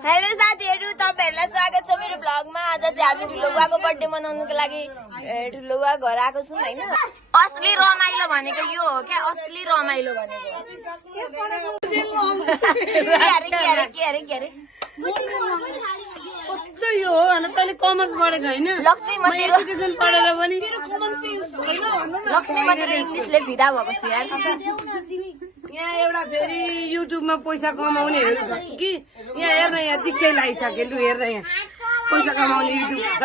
Hello साथीहरु, तपाईहरुलाई स्वागत छ मेरो ब्लगमा। आज चाहिँ हामी ठुलोबाको बर्थडे मनाउनको लागि ठुलोबा घर आएको छौं हैन। असली रमाइलो भनेको यो हो क्या, असली रमाइलो भनेको। के अरे कस्तो यो हो अनि तैले कमर्स पढेको हैन? लक्ष्मी म तेरो एजुकेसन पढेर पनि लक्ष्मी म तेरो इंग्लिशले फिदा भएको छु यार। यहाँ एउटा फेरि युट्युबमा पैसा कमाउनेहरू छ कि यहाँ हेर्न, यहाँ दिक्कै लागिसक्यो। लु हेर्न, यहाँ पैसा कमाउने युट्युब छ।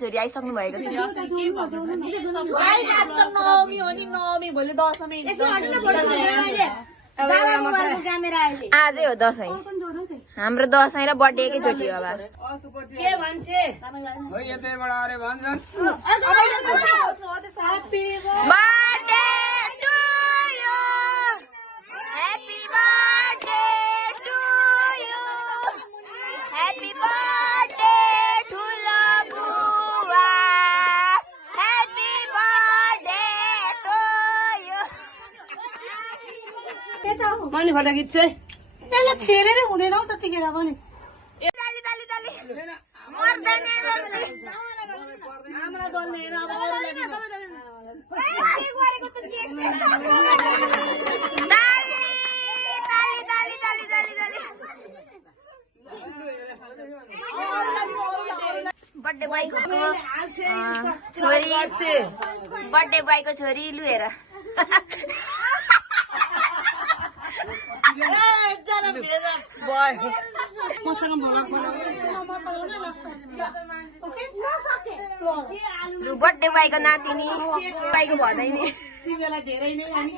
छोरी आइसक्नु भएको छ। आजै हो दशैं, हाम्रो दशैं र बर्थडे एकैचोटि हो। अब के भन्छे पनि फटा खिच्छु है। त्यसले छेलेरै हुँदैन हौ त्यतिखेर पनि। बर्थडे बोयको छोरी, बर्थडे बोयको छोरी लु हेर। लु बर्थडे बोयको नातिनी बोयको भन्दैन तिमीलाई धेरै नै हामी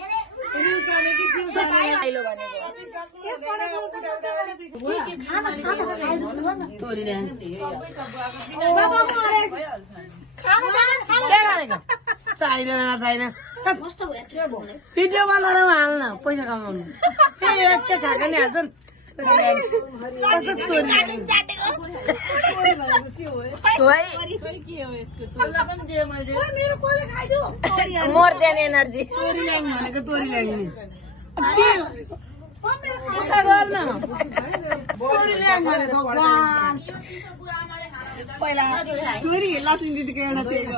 चाहिँदैन भिडियो बनाएर हाल्न पैसा कमाउनु। त्यो खाएको नि हाल्छन्। मोर देन एनर्जी तोरी ल्याङ भनेको तोरी ल्याङ गर्न पहिला तोरी लक्ष्मी दिदीको एउटा त्यही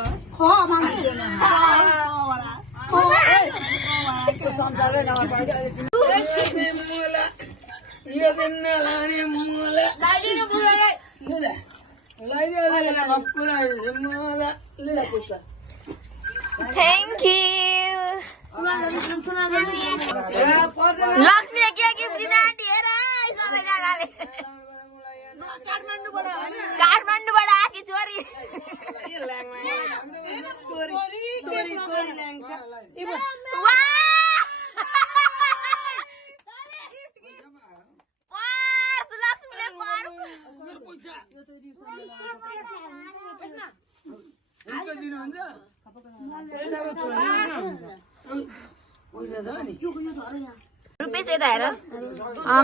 थ्याङ्क यू। लक्ष्मीले के गिफ्ट दिन आँटी हेर सबैजनाले। काठमाडौँबाट आएकी छोरी। रुपेश यता हेर,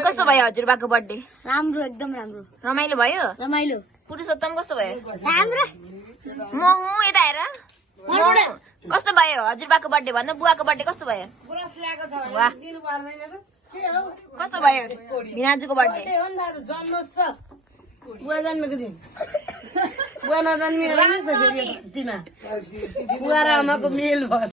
कस्तो भयो हजुरबाको बर्थडे? राम्रो, एकदम राम्रो। रमाइलो भयो? रमाइलो। पुरुषोत्तम कस्तो भयो? राम्रो। म हुँ यता हेर, कस्तो भयो हजुरबाको बर्थडे? भन्नु बुवाको बर्थडे कस्तो भयो? वाह, कस्तो भयो भिनाजुको बर्थडे? बुवा जन्मेको दिन बुवा नजन्मिएर नि त फेरि बुवा र आमाको मेल भयो।